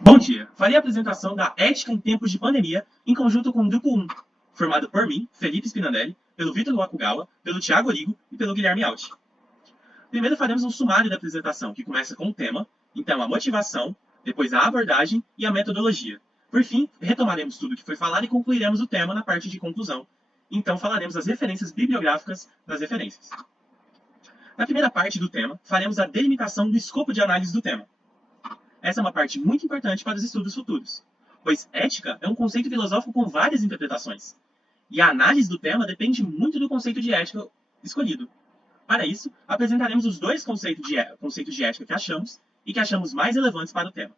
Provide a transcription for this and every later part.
Bom dia! Farei a apresentação da Ética em Tempos de Pandemia em conjunto com o Grupo 1, formado por mim, Felipe Spinandelli, pelo Vitor Wakugawa, pelo Thiago Origo e pelo Guilherme Alt. Primeiro faremos um sumário da apresentação, que começa com o tema, então a motivação, depois a abordagem e a metodologia. Por fim, retomaremos tudo o que foi falado e concluiremos o tema na parte de conclusão. Então falaremos as referências bibliográficas das referências. Na primeira parte do tema, faremos a delimitação do escopo de análise do tema. Essa é uma parte muito importante para os estudos futuros, pois ética é um conceito filosófico com várias interpretações, e a análise do tema depende muito do conceito de ética escolhido. Para isso, apresentaremos os dois conceitos de ética que achamos e que achamos mais relevantes para o tema.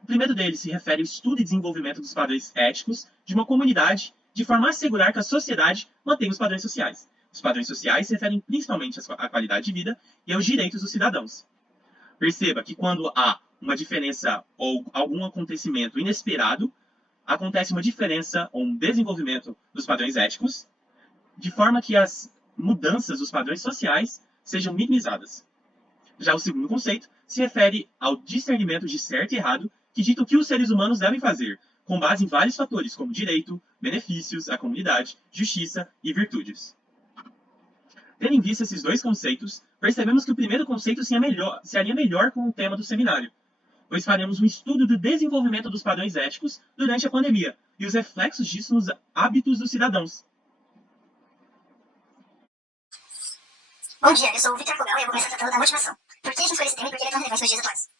O primeiro deles se refere ao estudo e desenvolvimento dos padrões éticos de uma comunidade, de forma a assegurar que a sociedade mantenha os padrões sociais. Os padrões sociais se referem principalmente à qualidade de vida e aos direitos dos cidadãos. Perceba que quando há uma diferença ou algum acontecimento inesperado, acontece uma diferença ou um desenvolvimento dos padrões éticos, de forma que as mudanças dos padrões sociais sejam minimizadas. Já o segundo conceito se refere ao discernimento de certo e errado, que dita o que os seres humanos devem fazer, com base em vários fatores, como direito, benefícios, a comunidade, justiça e virtudes. Tendo em vista esses dois conceitos, percebemos que o primeiro conceito se alinha melhor com o tema do seminário, pois faremos um estudo do desenvolvimento dos padrões éticos durante a pandemia e os reflexos disso nos hábitos dos cidadãos. Bom dia, eu sou o Vitor Kogal e eu vou começar tratando da motivação. Por que a gente escolheu esse tema e por que ele é tão relevante nos dias atuais?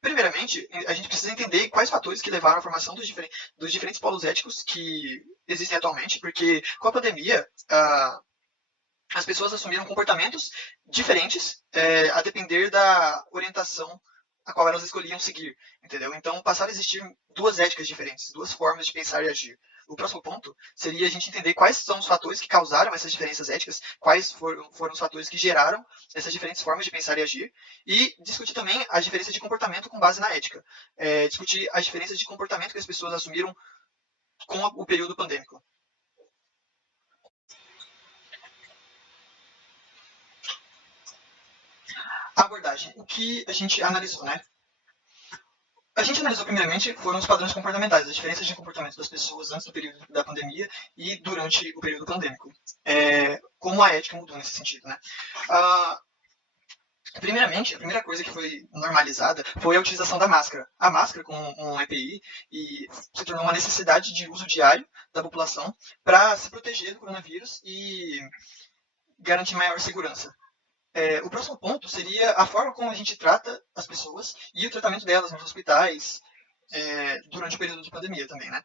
Primeiramente, a gente precisa entender quais fatores que levaram à formação dos diferentes polos éticos que existem atualmente, porque com a pandemia, as pessoas assumiram comportamentos diferentes a depender da orientação a qual elas escolhiam seguir, entendeu? Então, passaram a existir duas éticas diferentes, duas formas de pensar e agir. O próximo ponto seria a gente entender quais são os fatores que causaram essas diferenças éticas, quais foram os fatores que geraram essas diferentes formas de pensar e agir, e discutir também as diferenças de comportamento com base na ética. Discutir as diferenças de comportamento que as pessoas assumiram com o período pandêmico. A abordagem. O que a gente analisou, né? A gente analisou primeiramente foram os padrões comportamentais, as diferenças de comportamento das pessoas antes do período da pandemia e durante o período pandêmico. Como a ética mudou nesse sentido, né? Primeiramente, a primeira coisa que foi normalizada foi a utilização da máscara. A máscara com um EPI e se tornou uma necessidade de uso diário da população para se proteger do coronavírus e garantir maior segurança. O próximo ponto seria a forma como a gente trata as pessoas e o tratamento delas nos hospitais durante o período de pandemia também, né?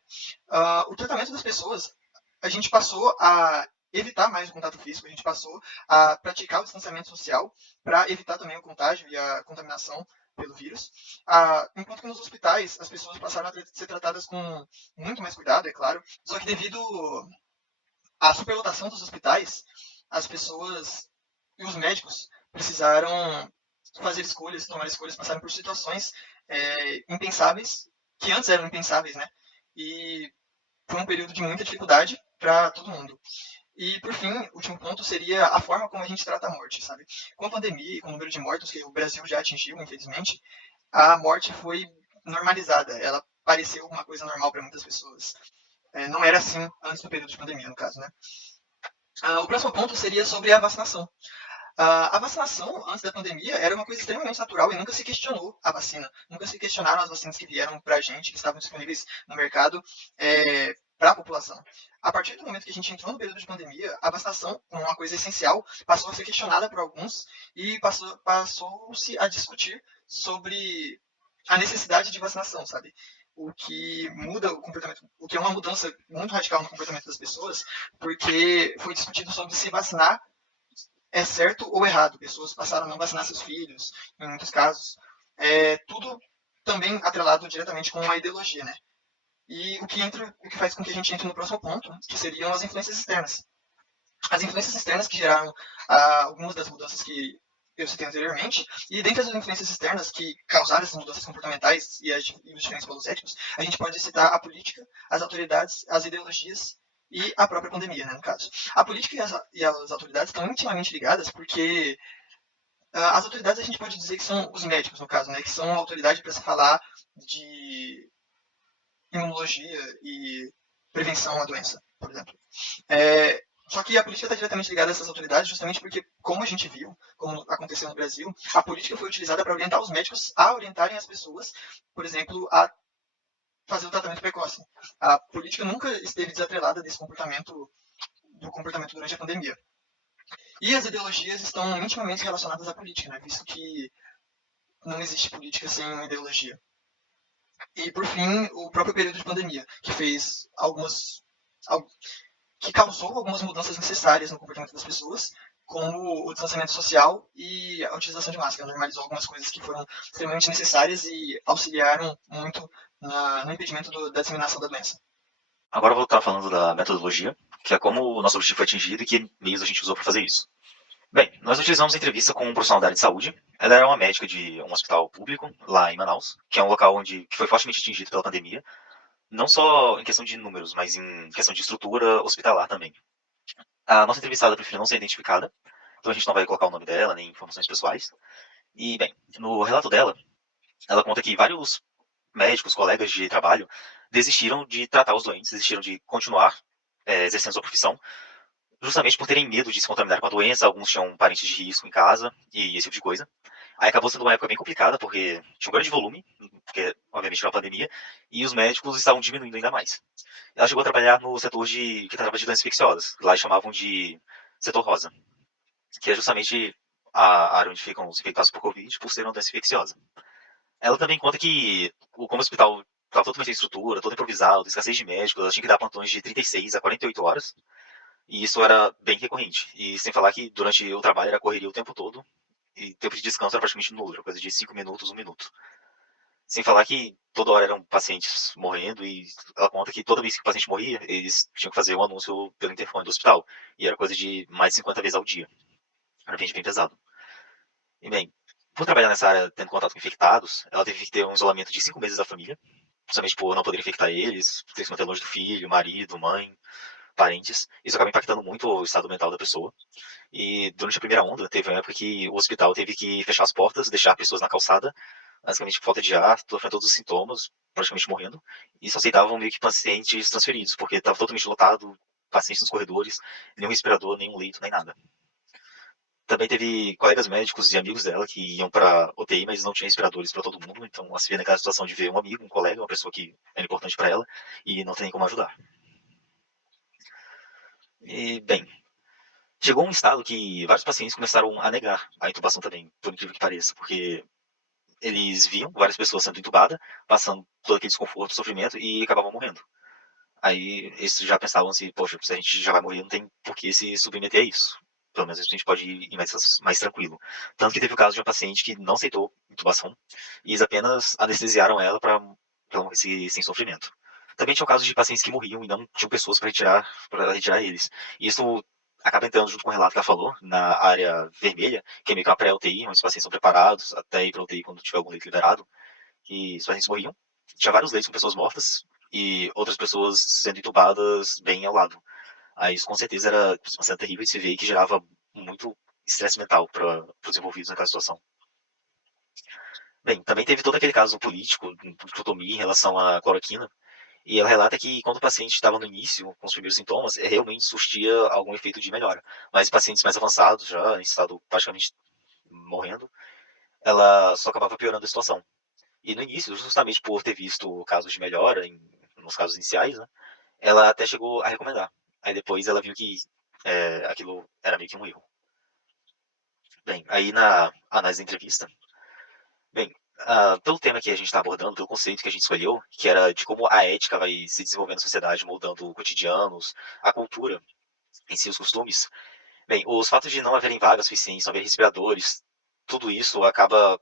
O tratamento das pessoas, a gente passou a evitar mais o contato físico, a gente passou a praticar o distanciamento social para evitar também o contágio e a contaminação pelo vírus. Enquanto que nos hospitais as pessoas passaram a ser tratadas com muito mais cuidado, é claro, só que devido à superlotação dos hospitais, as pessoas e os médicos precisaram fazer escolhas, tomar escolhas, passaram por situações impensáveis, que antes eram impensáveis, né? E foi um período de muita dificuldade para todo mundo. E, por fim, o último ponto seria a forma como a gente trata a morte, sabe? Com a pandemia e com o número de mortos que o Brasil já atingiu, infelizmente, a morte foi normalizada. Ela pareceu uma coisa normal para muitas pessoas. Não era assim antes do período de pandemia, no caso, né? O próximo ponto seria sobre a vacinação. A vacinação, antes da pandemia, era uma coisa extremamente natural e nunca se questionou a vacina. Nunca se questionaram as vacinas que vieram para a gente, que estavam disponíveis no mercado para a população. A partir do momento que a gente entrou no período de pandemia, a vacinação, como uma coisa essencial, passou a ser questionada por alguns e passou-se a discutir sobre a necessidade de vacinação, sabe? O que muda o comportamento, o que é uma mudança muito radical no comportamento das pessoas, porque foi discutido sobre se vacinar é certo ou errado. Pessoas passaram a não vacinar seus filhos, em muitos casos. Tudo também atrelado diretamente com a ideologia, né? E o que faz com que a gente entre no próximo ponto, que seriam as influências externas. As influências externas que geraram algumas das mudanças que eu citei anteriormente, e dentre as influências externas que causaram essas mudanças comportamentais e os diferentes polos éticos, a gente pode citar a política, as autoridades, as ideologias e a própria pandemia, né, no caso. A política e as autoridades estão intimamente ligadas porque As autoridades a gente pode dizer que são os médicos, no caso, né, que são a autoridade para se falar de imunologia e prevenção à doença, por exemplo. Só que a política está diretamente ligada a essas autoridades justamente porque, como a gente viu, como aconteceu no Brasil, a política foi utilizada para orientar os médicos a orientarem as pessoas, por exemplo, a fazer o tratamento precoce. A política nunca esteve desatrelada desse comportamento, do comportamento durante a pandemia. E as ideologias estão intimamente relacionadas à política, né? Visto que não existe política sem uma ideologia. E, por fim, o próprio período de pandemia, que fez que causou algumas mudanças necessárias no comportamento das pessoas, como o distanciamento social e a utilização de máscara. Normalizou algumas coisas que foram extremamente necessárias e auxiliaram muito no impedimento da disseminação da doença. Agora eu vou estar falando da metodologia, que é como o nosso objetivo foi atingido e que meios a gente usou para fazer isso. Bem, nós utilizamos entrevista com um profissional da área de saúde. Ela era uma médica de um hospital público, lá em Manaus, que é um local que foi fortemente atingido pela pandemia, não só em questão de números, mas em questão de estrutura hospitalar também. A nossa entrevistada preferiu não ser identificada, então a gente não vai colocar o nome dela, nem informações pessoais. E, bem, no relato dela, ela conta que vários médicos, colegas de trabalho, desistiram de tratar os doentes, desistiram de continuar exercendo sua profissão, justamente por terem medo de se contaminar com a doença. Alguns tinham parentes de risco em casa e esse tipo de coisa. Aí acabou sendo uma época bem complicada, porque tinha um grande volume, porque obviamente era uma pandemia, e os médicos estavam diminuindo ainda mais. Ela chegou a trabalhar no setor que tratava de doenças infecciosas, lá eles chamavam de setor rosa, que é justamente a área onde ficam os infectados por Covid, por ser uma doença infecciosa. Ela também conta que, como o hospital estava totalmente sem estrutura, todo improvisado, escassez de médicos, ela tinha que dar plantões de 36 a 48 horas, e isso era bem recorrente. E sem falar que durante o trabalho era correria o tempo todo, e tempo de descanso era praticamente nulo, era coisa de 5 minutos, 1 minuto. Sem falar que toda hora eram pacientes morrendo, e ela conta que toda vez que o paciente morria, eles tinham que fazer um anúncio pelo interfone do hospital, e era coisa de mais de 50 vezes ao dia. Era bem pesado. E bem, por trabalhar nessa área tendo contato com infectados, ela teve que ter um isolamento de 5 meses da família, justamente por não poder infectar eles, ter que se manter longe do filho, marido, mãe, parentes. Isso acaba impactando muito o estado mental da pessoa. E durante a primeira onda, teve uma época que o hospital teve que fechar as portas, deixar pessoas na calçada, basicamente com falta de ar, sofrendo todos os sintomas, praticamente morrendo, e só aceitavam meio que pacientes transferidos, porque estava totalmente lotado, pacientes nos corredores, nenhum respirador, nenhum leito, nem nada. Também teve colegas médicos e amigos dela que iam para UTI, mas não tinha respiradores para todo mundo, então ela se vê naquela situação de ver um amigo, um colega, uma pessoa que era importante para ela, e não tem nem como ajudar. E, bem, chegou um estado que vários pacientes começaram a negar a intubação também, por incrível que pareça, porque eles viam várias pessoas sendo intubadas, passando todo aquele desconforto, sofrimento, e acabavam morrendo. Aí eles já pensavam assim, poxa, se a gente já vai morrer, não tem por que se submeter a isso. Pelo menos a gente pode ir mais tranquilo. Tanto que teve o caso de uma paciente que não aceitou intubação, e eles apenas anestesiaram ela para ela morrer sem sofrimento. Também tinha o caso de pacientes que morriam e não tinham pessoas para retirar eles. E isso acaba entrando junto com o relato que ela falou, na área vermelha, que é meio que uma pré-UTI, onde os pacientes são preparados até ir para UTI quando tiver algum leito liberado, e os pacientes morriam. Tinha vários leitos com pessoas mortas e outras pessoas sendo entubadas bem ao lado. Aí isso com certeza era uma cena terrível de se ver e que gerava muito estresse mental para os envolvidos naquela situação. Bem, também teve todo aquele caso político, dicotomia em relação à cloroquina, e ela relata que quando o paciente estava no início, com os primeiros sintomas, realmente surtia algum efeito de melhora. Mas em pacientes mais avançados, já em estado praticamente morrendo, ela só acabava piorando a situação. E no início, justamente por ter visto casos de melhora, nos casos iniciais, né, ela até chegou a recomendar. Aí depois ela viu que aquilo era meio que um erro. Bem, aí na análise da entrevista, bem, pelo tema que a gente está abordando, pelo conceito que a gente escolheu, que era de como a ética vai se desenvolvendo na sociedade, moldando cotidianos, a cultura em si, os costumes, bem, os fatos de não haverem vagas suficientes, não haver respiradores, tudo isso acaba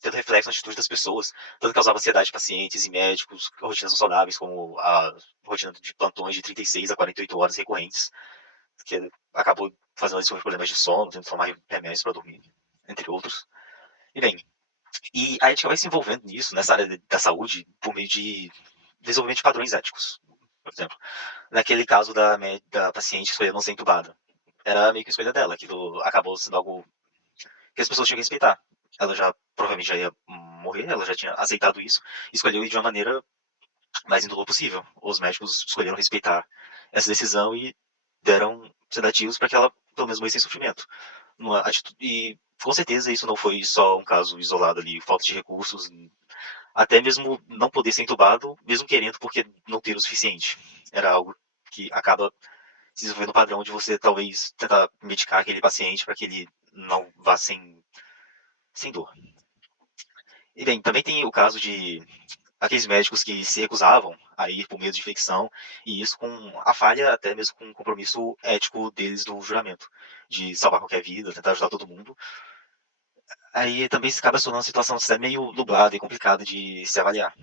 tendo reflexo na atitude das pessoas, tanto que causava ansiedade de pacientes e médicos, rotinas não saudáveis, como a rotina de plantões de 36 a 48 horas recorrentes, que acabou fazendo eles com problemas de sono, tendo que tomar remédios para dormir, entre outros. E bem, e a ética vai se envolvendo nisso, nessa área da saúde, por meio de desenvolvimento de padrões éticos. Por exemplo, naquele caso da paciente escolhendo não ser entubada. Era meio que a escolha dela, aquilo acabou sendo algo que as pessoas tinham que respeitar. Ela já provavelmente já ia morrer, ela já tinha aceitado isso, e escolheu ir de uma maneira mais indolor possível. Os médicos escolheram respeitar essa decisão e deram sedativos para que ela pelo menos morresse sem sofrimento. E com certeza isso não foi só um caso isolado ali, falta de recursos, até mesmo não poder ser entubado, mesmo querendo, porque não ter o suficiente. Era algo que acaba se desenvolvendo um padrão de você talvez tentar medicar aquele paciente para que ele não vá sem dor. E bem, também tem o caso de aqueles médicos que se recusavam a ir por medo de infecção, e isso com a falha, até mesmo com o compromisso ético deles do juramento, de salvar qualquer vida, tentar ajudar todo mundo. Aí também se acaba se tornando uma situação até meio nublada e complicada de se avaliar,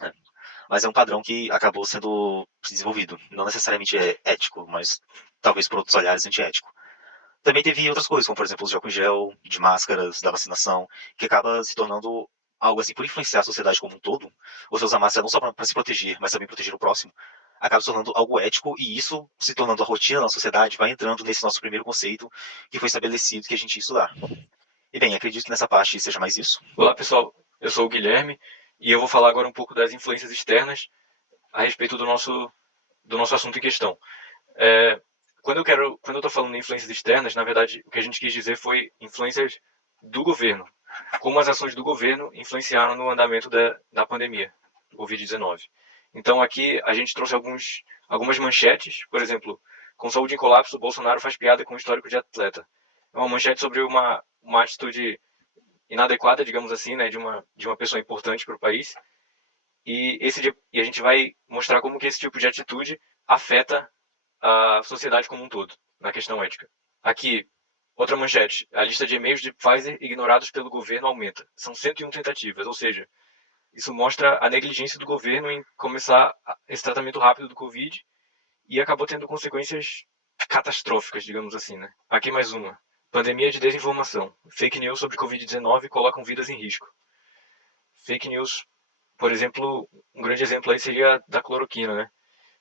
né? Mas é um padrão que acabou sendo desenvolvido. Não necessariamente é ético, mas talvez por outros olhares antiético. Também teve outras coisas, como por exemplo os de álcool em gel, de máscaras, da vacinação, que acaba se tornando algo assim, por influenciar a sociedade como um todo, você usa máscara não só para se proteger, mas também proteger o próximo, acaba se tornando algo ético, e isso, se tornando a rotina da sociedade, vai entrando nesse nosso primeiro conceito que foi estabelecido que a gente ia estudar. E bem, acredito que nessa parte seja mais isso. Olá pessoal, eu sou o Guilherme e eu vou falar agora um pouco das influências externas a respeito do nosso assunto em questão. Quando eu estou falando de influências externas, na verdade o que a gente quis dizer foi influências do governo, como as ações do governo influenciaram no andamento da pandemia, do Covid-19. Então aqui a gente trouxe algumas manchetes, por exemplo, com saúde em colapso, Bolsonaro faz piada com o histórico de atleta. É uma manchete sobre uma atitude inadequada, digamos assim, né, de uma pessoa importante para o país. E a gente vai mostrar como que esse tipo de atitude afeta a sociedade como um todo, na questão ética. Aqui, outra manchete. A lista de e-mails de Pfizer ignorados pelo governo aumenta. São 101 tentativas, ou seja, isso mostra a negligência do governo em começar esse tratamento rápido do Covid e acabou tendo consequências catastróficas, digamos assim, né? Aqui mais uma. Pandemia de desinformação. Fake news sobre Covid-19 colocam vidas em risco. Fake news, por exemplo, um grande exemplo aí seria da cloroquina, né?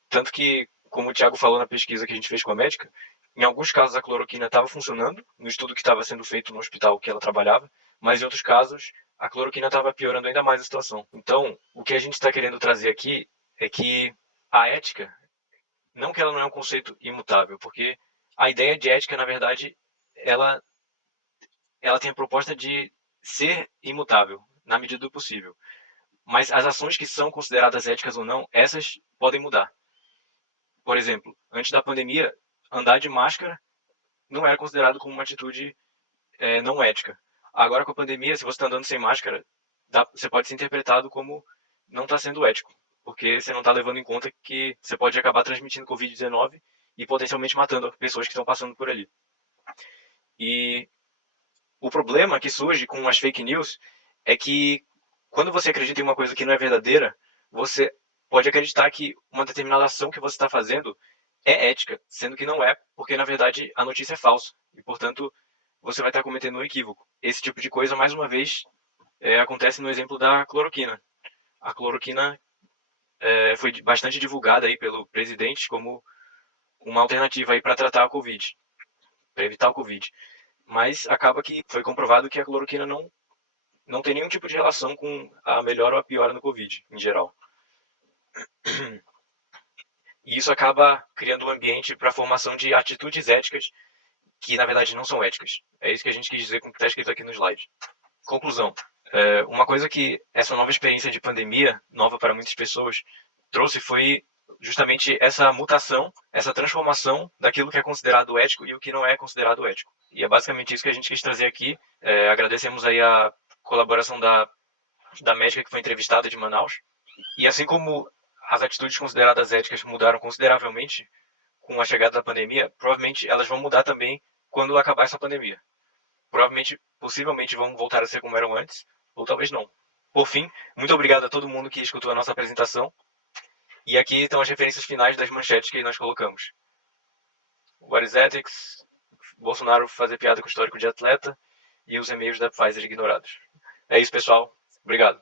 Tanto que, como o Thiago falou na pesquisa que a gente fez com a médica, em alguns casos a cloroquina estava funcionando, no estudo que estava sendo feito no hospital que ela trabalhava, mas em outros casos a cloroquina estava piorando ainda mais a situação. Então, o que a gente está querendo trazer aqui é que a ética, não que ela não é um conceito imutável, porque a ideia de ética, na verdade, ela tem a proposta de ser imutável, na medida do possível. Mas as ações que são consideradas éticas ou não, essas podem mudar. Por exemplo, antes da pandemia, andar de máscara não era considerado como uma atitude não ética. Agora, com a pandemia, se você está andando sem máscara, você pode ser interpretado como não está sendo ético, porque você não está levando em conta que você pode acabar transmitindo Covid-19 e potencialmente matando pessoas que estão passando por ali. E o problema que surge com as fake news é que quando você acredita em uma coisa que não é verdadeira, você pode acreditar que uma determinada ação que você está fazendo é ética, sendo que não é, porque na verdade a notícia é falsa e, portanto, você vai estar cometendo um equívoco. Esse tipo de coisa, mais uma vez, acontece no exemplo da cloroquina. A cloroquina foi bastante divulgada aí pelo presidente como uma alternativa aí para tratar a Covid, para evitar o Covid. Mas acaba que foi comprovado que a cloroquina não tem nenhum tipo de relação com a melhora ou a piora no Covid, em geral. E isso acaba criando um ambiente para a formação de atitudes éticas que, na verdade, não são éticas. É isso que a gente quis dizer com o que está escrito aqui no slide. Conclusão. Uma coisa que essa nova experiência de pandemia, nova para muitas pessoas, trouxe foi justamente essa mutação, essa transformação daquilo que é considerado ético e o que não é considerado ético. E é basicamente isso que a gente quis trazer aqui. Agradecemos aí a colaboração da médica que foi entrevistada de Manaus. E assim como as atitudes consideradas éticas mudaram consideravelmente com a chegada da pandemia, provavelmente elas vão mudar também quando acabar essa pandemia. Provavelmente, possivelmente vão voltar a ser como eram antes, ou talvez não. Por fim, muito obrigado a todo mundo que escutou a nossa apresentação. E aqui estão as referências finais das manchetes que nós colocamos. What is Ethics? Bolsonaro fazer piada com o histórico de atleta e os e-mails da Pfizer ignorados. É isso, pessoal. Obrigado.